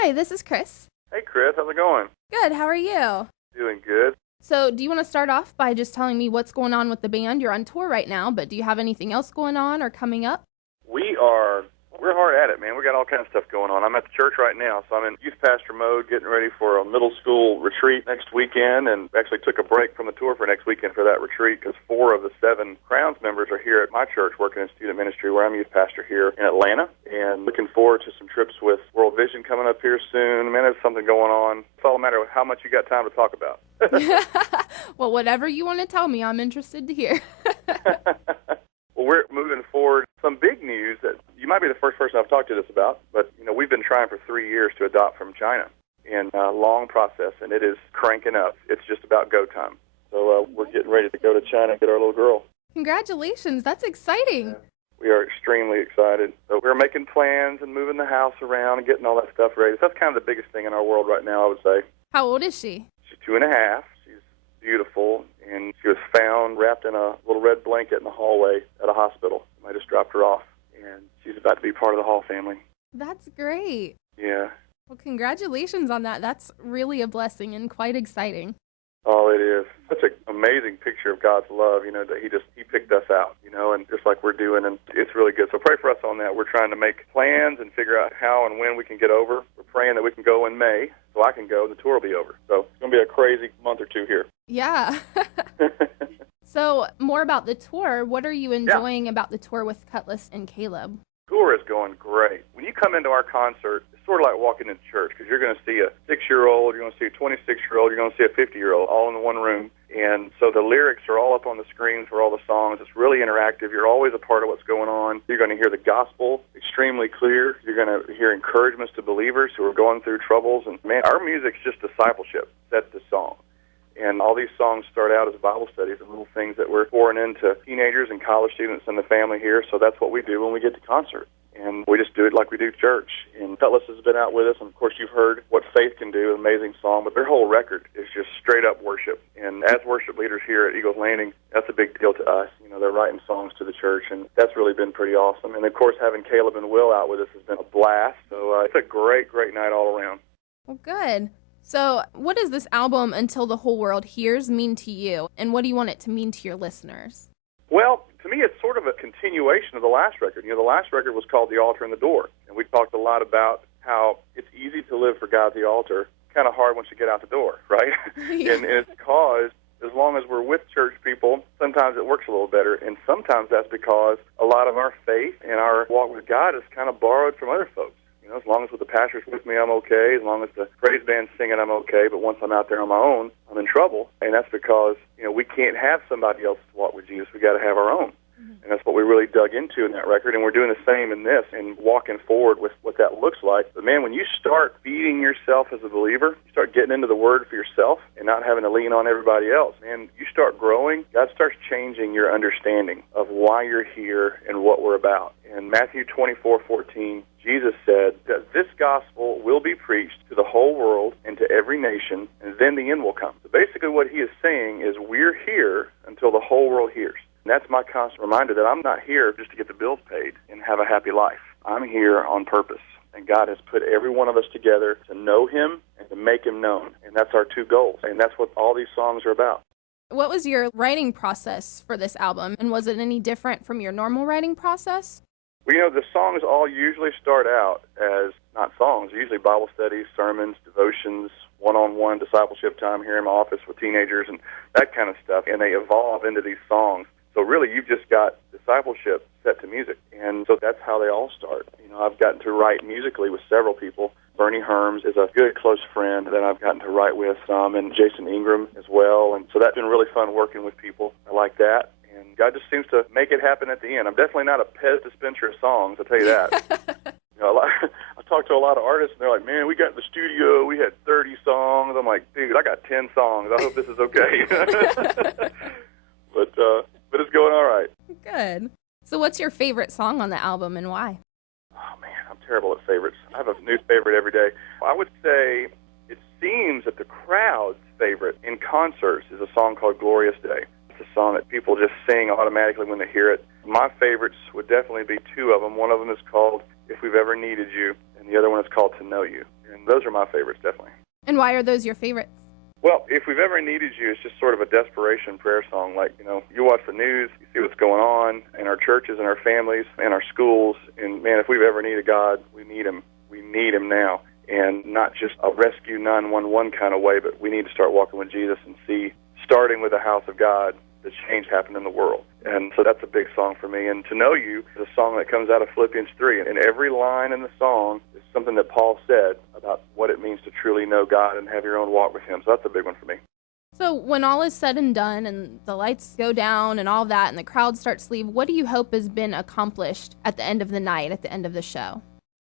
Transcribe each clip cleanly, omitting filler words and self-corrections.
Hi, this is Kris. Hey, Kris, how's it going? Good, how are you? Doing good. So, do you want to start off by just telling me what's going on with the band? You're on tour right now, but do you have anything else going on or coming up? We're hard at it, man. We got all kinds of stuff going on. I'm at the church right now, so I'm in youth pastor mode, getting ready for a middle school retreat next weekend, and actually took a break from the tour for next weekend for that retreat because 4 of the 7 Crowns members are here at my church working in student ministry where I'm youth pastor here in Atlanta, and looking forward to some trips with World Vision coming up here soon. Man, there's something going on. It's all a matter of how much you got time to talk about. Well, whatever you want to tell me, I'm interested to hear. Well, we're moving forward. Some big news that you might be the first person I've talked to this about, but we've been trying for 3 years to adopt from China, and a long process, and it is cranking up. It's just about go time. So we're getting ready to go to China and get our little girl. Congratulations, that's exciting. Yeah. We are extremely excited. So we're making plans and moving the house around and getting all that stuff ready. So that's kind of the biggest thing in our world right now, I would say. How old is she? She's 2.5. She's beautiful, and she was found wrapped in a little red blanket in the hallway at a hospital. I just dropped her off, and she's about to be part of the Hall family. That's great. Yeah. Well, congratulations on that. That's really a blessing and quite exciting. Oh, it is. Such an amazing picture of God's love, that He picked us out, and just like we're doing, and it's really good. So pray for us on that. We're trying to make plans and figure out how and when we can get over. We're praying that we can go in May, so I can go, and the tour will be over. So it's going to be a crazy month or 2 here. Yeah. So, more about the tour. What are you enjoying about the tour with Cutlass and Caleb? Tour is going great. When you come into our concert, it's sort of like walking into church because you're going to see a 6-year-old, you're going to see a 26-year-old, you're going to see a 50-year-old all in the one room. And so the lyrics are all up on the screens for all the songs. It's really interactive. You're always a part of what's going on. You're going to hear the gospel extremely clear. You're going to hear encouragements to believers who are going through troubles. And, man, our music's just discipleship. That's the song. And all these songs start out as Bible studies and little things that we're pouring into teenagers and college students and the family here. So that's what we do when we get to concert. And we just do it like we do church. And Cutlass has been out with us. And, of course, you've heard what Faith can do, an amazing song. But their whole record is just straight-up worship. And as worship leaders here at Eagles Landing, that's a big deal to us. They're writing songs to the church, and that's really been pretty awesome. And, of course, having Caleb and Will out with us has been a blast. So it's a great, great night all around. Well, good. So what does this album, Until the Whole World Hears, mean to you, and what do you want it to mean to your listeners? Well, to me, it's sort of a continuation of the last record. The last record was called The Altar and the Door, and we talked a lot about how it's easy to live for God at the altar, kind of hard once you get out the door, right? Yeah. And it's because as long as we're with church people, sometimes it works a little better, and sometimes that's because a lot of our faith and our walk with God is kind of borrowed from other folks. As long as with the pastor's with me, I'm okay. As long as the praise band's singing, I'm okay. But once I'm out there on my own, I'm in trouble. And that's because, we can't have somebody else's walk with Jesus. We got to have our own. Mm-hmm. And that's what we really dug into in that record. And we're doing the same in this and walking forward with what that looks like. But, man, when you start feeding yourself as a believer, you start getting into the Word for yourself and not having to lean on everybody else, man, you start growing. God starts changing your understanding of why you're here and what we're about. In Matthew 24:14, Jesus said that this gospel will be preached to the whole world and to every nation, and then the end will come. So basically what he is saying is we're here until the whole world hears. And that's my constant reminder that I'm not here just to get the bills paid and have a happy life. I'm here on purpose. And God has put every one of us together to know Him and to make Him known. And that's our 2 goals. And that's what all these songs are about. What was your writing process for this album? And was it any different from your normal writing process? Well, the songs all usually start out as not songs, usually Bible studies, sermons, devotions, one-on-one discipleship time here in my office with teenagers and that kind of stuff, and they evolve into these songs. So really, you've just got discipleship set to music, and so that's how they all start. I've gotten to write musically with several people. Bernie Herms is a good close friend that I've gotten to write with, and Jason Ingram as well, and so that's been really fun working with people. I like that. And God just seems to make it happen at the end. I'm definitely not a Pez dispenser of songs, I'll tell you that. I talk to a lot of artists, and they're like, man, we got in the studio, we had 30 songs. I'm like, dude, I got 10 songs. I hope this is okay. But it's going all right. Good. So what's your favorite song on the album and why? Oh, man, I'm terrible at favorites. I have a new favorite every day. I would say it seems that the crowd's favorite in concerts is a song called Glorious Day. It's a song that people just sing automatically when they hear it. My favorites would definitely be 2 of them. One of them is called If We've Ever Needed You, and and the other one is called To Know You. And those are my favorites, definitely. And why are those your favorites? Well, If We've Ever Needed You is just sort of a desperation prayer song. Like, you watch the news, you see what's going on in our churches and our families and our schools, and man, if we've ever needed God, we need Him. We need Him now. And not just a rescue 911 kind of way, but we need to start walking with Jesus and see, starting with the house of God, the change happen in the world. And so that's a big song for me. And To Know You is a song that comes out of Philippians 3. And every line in the song is something that Paul said about what it means to truly know God and have your own walk with Him. So that's a big one for me. So when all is said and done and the lights go down and all that and the crowd starts to leave, what do you hope has been accomplished at the end of the night, at the end of the show?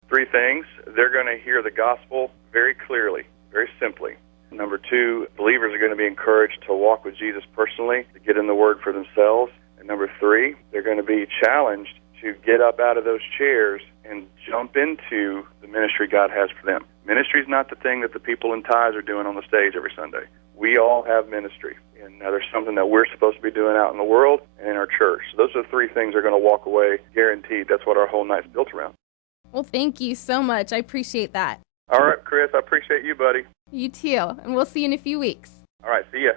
3 things. They're going to hear the gospel very clearly, very simply. Number 2, believers are going to be encouraged to walk with Jesus personally, to get in the Word for themselves. And number 3, they're going to be challenged to get up out of those chairs and jump into the ministry God has for them. Ministry is not the thing that the people in ties are doing on the stage every Sunday. We all have ministry, and there's something that we're supposed to be doing out in the world and in our church. So those are the 3 things they're going to walk away guaranteed. That's what our whole night's built around. Well, thank you so much. I appreciate that. All right, Kris, I appreciate you, buddy. You too. And we'll see you in a few weeks. All right, see ya.